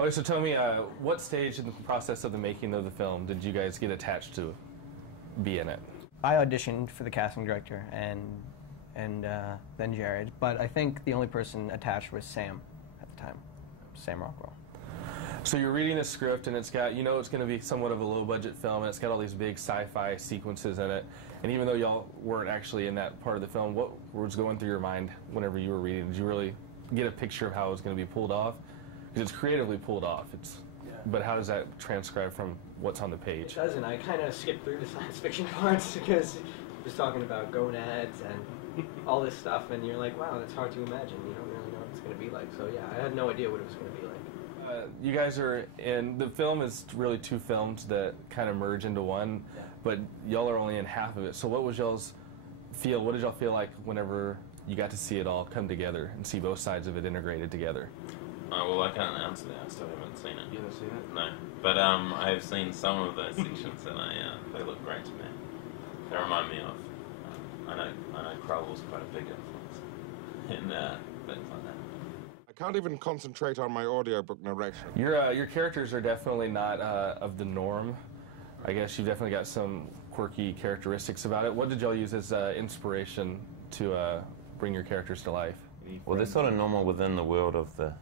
Okay, so tell me, what stage in the process of the making of the film did you guys get attached to be in it? I auditioned for the casting director and then Jared, but I think the only person attached was Sam at the time, Sam Rockwell. So you're reading the script, and it's got, it's going to be somewhat of a low-budget film, and it's got all these big sci-fi sequences in it. And even though y'all weren't actually in that part of the film, what was going through your mind whenever you were reading? Did you really get a picture of how it was going to be pulled off? Because it's creatively pulled off. But how does that transcribe from what's on the page? It doesn't. I kind of skipped through the science fiction parts because it was talking about gonads and all this stuff, and you're like, wow, that's hard to imagine. You don't really know what it's going to be like. So yeah, I had no idea what it was going to be like. You guys are in, the film is really two films that kind of merge into one, but y'all are only in half of it. So what was y'all's feel, what did y'all feel like whenever you got to see it all come together and see both sides of it integrated together? Well, I can't answer that. I still haven't seen it. You haven't seen it? No. But I have seen some of those sections, and they look great to me. They remind me of, I know Krull was quite a big influence in things like that. I can't even concentrate on my audiobook narration. Your characters are definitely not of the norm. I guess you've definitely got some quirky characteristics about it. What did y'all use as inspiration to bring your characters to life? Well, they're sort of normal within the world of the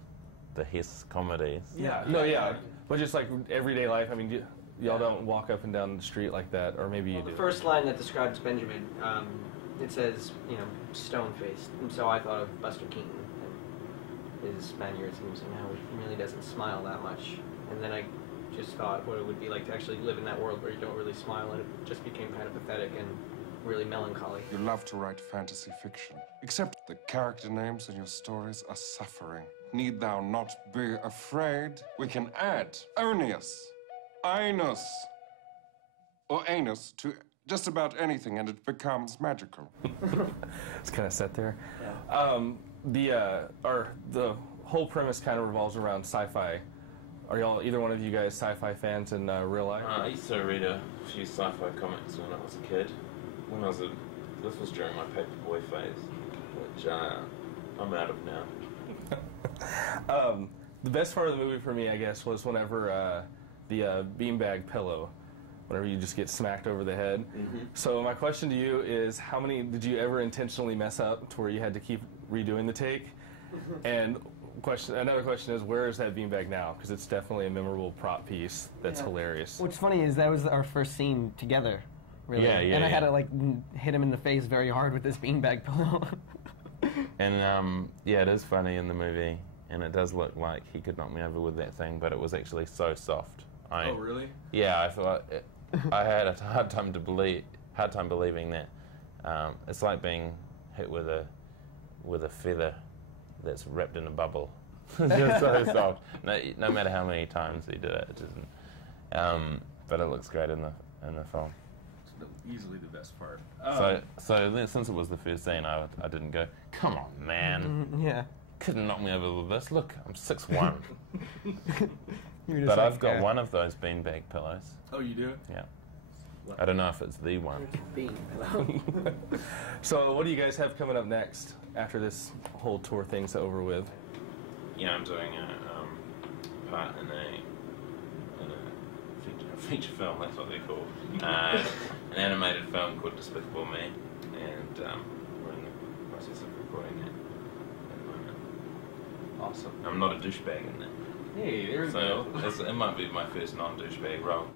Hess comedies. Yeah. No, yeah. But just like everyday life, I mean, y'all don't walk up and down the street like that, or maybe you do. The first line that describes Benjamin, it says, stone-faced. And so I thought of Buster Keaton and his mannerisms and how he really doesn't smile that much. And then I just thought what it would be like to actually live in that world where you don't really smile, and it just became kind of pathetic and really melancholy. You love to write fantasy fiction, except the character names in your stories are suffering. Need thou not be afraid? We can add Onius, Ainus, or Anus to just about anything, and it becomes magical. It's kind of set there. Yeah. The whole premise kind of revolves around sci-fi. Are y'all, either one of you guys, sci-fi fans in real life? I used to read a few sci-fi comics when I was a kid. This was during my paperboy phase, which I'm out of now. The best part of the movie for me, I guess, was whenever the beanbag pillow, whenever you just get smacked over the head. Mm-hmm. So my question to you is, how many did you ever intentionally mess up to where you had to keep redoing the take? And another question is, where is that beanbag now? Because it's definitely a memorable prop piece that's hilarious. What's funny is that was our first scene together, really. Yeah, and I had to hit him in the face very hard with this beanbag pillow. And it is funny in the movie, and it does look like he could knock me over with that thing, but it was actually so soft. Oh, really? Yeah, I thought I had a hard time believing that. It's like being hit with a feather that's wrapped in a bubble. It's just so soft. No matter how many times he did it, it doesn't. But it looks great in the film. Easily the best part. So since it was the first scene, I didn't go, come on, man. Yeah. Couldn't knock me over with this. Look, I'm 6'1". But I've got one of those beanbag pillows. Oh, you do? Yeah. I don't know if it's the one. Bean pillow. So what do you guys have coming up next after this whole tour thing's over with? Yeah, I'm doing a part in a feature film, that's what they're called. An animated film called Despicable Me, and we're in the process of recording it at the moment. Awesome. I'm not a douchebag in that. Hey, there we go. So it might be my first non-douchebag role.